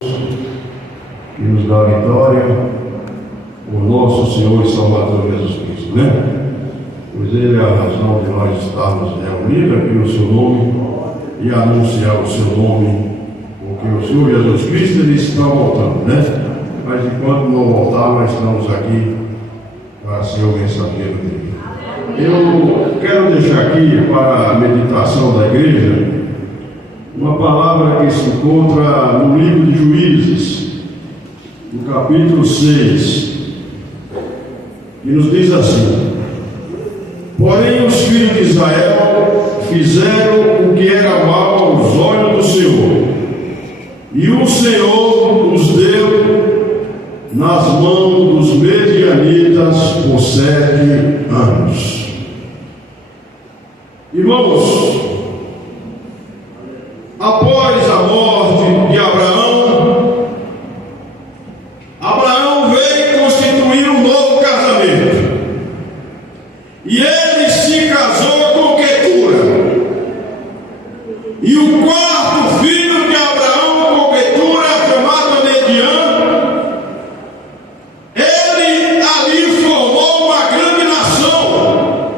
que nos dá a vitória, o nosso Senhor e Salvador Jesus Cristo, né? Pois Ele é a razão de nós estarmos reunidos aqui no seu nome e anunciar o seu nome, porque o Senhor Jesus Cristo Ele está voltando, né? Mas enquanto não voltar, nós estamos aqui para ser o mensageiro dele. Eu quero deixar aqui para a meditação da igreja uma palavra que se encontra no livro de Juízes, no capítulo 6, que nos diz assim: porém os filhos de Israel fizeram o que era mal aos olhos do Senhor, e o Senhor os deu nas mãos dos medianitas por 7 anos. Irmãos, após a morte de Abraão, Abraão veio constituir um novo casamento. E ele se casou com Quetura. E o quarto filho de Abraão com Quetura, chamado Median, ele ali formou uma grande nação.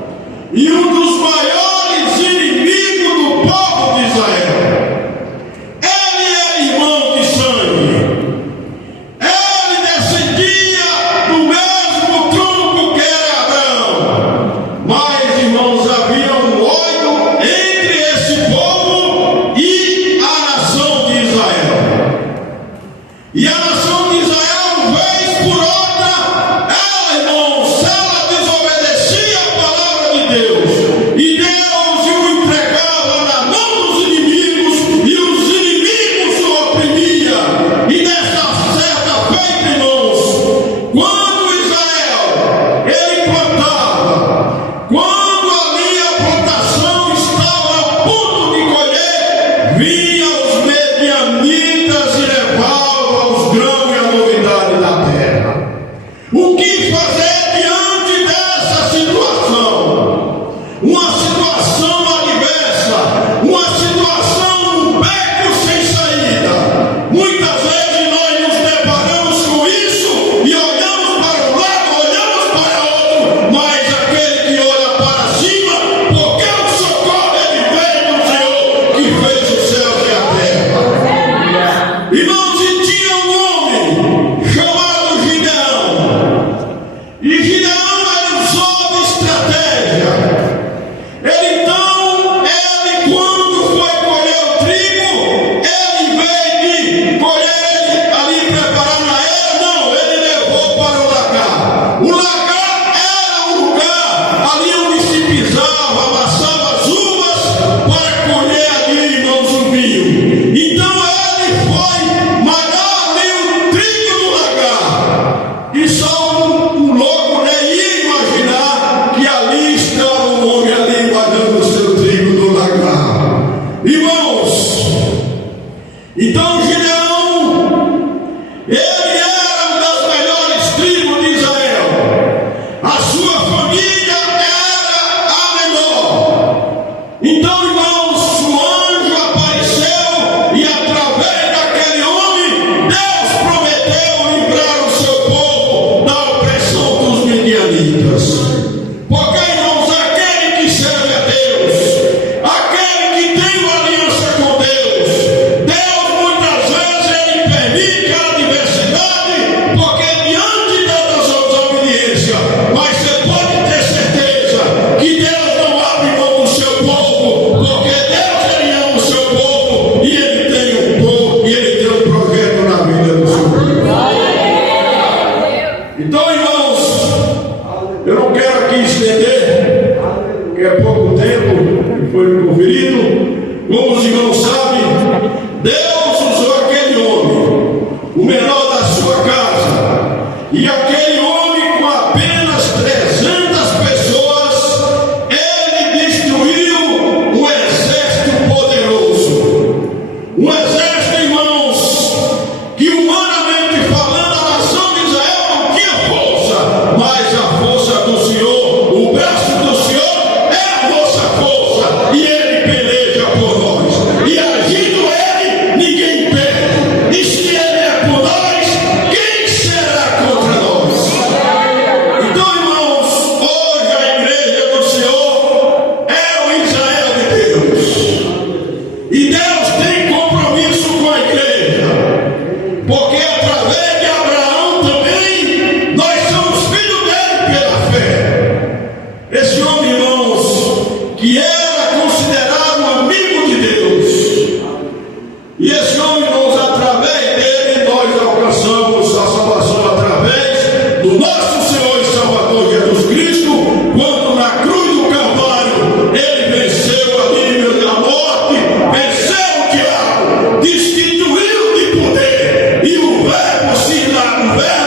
E um dos maiores inimigos do povo de Israel. E a nação de Israel, vez por outra, ela, irmãos, ela desobedecia a palavra de Deus, e Deus o entregava na mão dos inimigos, e os inimigos o oprimiam. E nessa certa feita, irmãos, quando Israel, ele plantava, quando ali a plantação estava a ponto de colher, vinha os medianitas e levavam os grãos e a novidade da terra. O que fazer diante dessa situação? Uma situação adversa, uma situação, um beco sem saída. Muitas vezes nós nos deparamos com isso e olhamos para um lado, olhamos para outro, mas aquele que olha para cima, porque o socorro ele vem do Senhor que fez o céu e a terra. Irmãos, e Gideão era usou de estratégia. Ele quando foi colher o trigo, ele veio de colher ali preparar na era, não, ele levou para o lagar. O lagar era um lugar ali onde se pisava, amassava as uvas para colher ali, irmãos, o vinho. Então ele foi malhar ali o trigo no lagar. E só um louco nem ia imaginar que ali estava um homem ali guardando o seu trigo no lagar. Irmãos, então Gideão, ele era uma das melhores tribos de Israel. A sua família era a menor. Então, irmãos, o anjo apareceu e através daquele homem, Deus prometeu livrar o seu povo da opressão dos medianitas. Porque, irmãos, aquele que serve a Deus, aquele que tem uma aliança com Deus, Deus muitas vezes ele permite a adversidade, porque diante da nossa desobediência, mas você pode ter certeza que Deus não abre mão do seu povo, porque Deus ele ama o seu povo e ele tem um povo e ele tem um projeto na vida do seu povo. Então, irmãos, eu não quero aqui estender, porque é pouco tempo que foi me conferido. Como os irmãos sabem, Deus usou aquele homem, o menor da sua casa, e aquele homem com apenas 300 pessoas, ele destruiu um exército poderoso. Um exército, irmãos, que humanamente falando, a nação de Israel não tinha força, mas a força do Senhor, o braço do Senhor é a nossa força, e ele peleja por nós. E agindo ele, ninguém perde. E se ele no velho.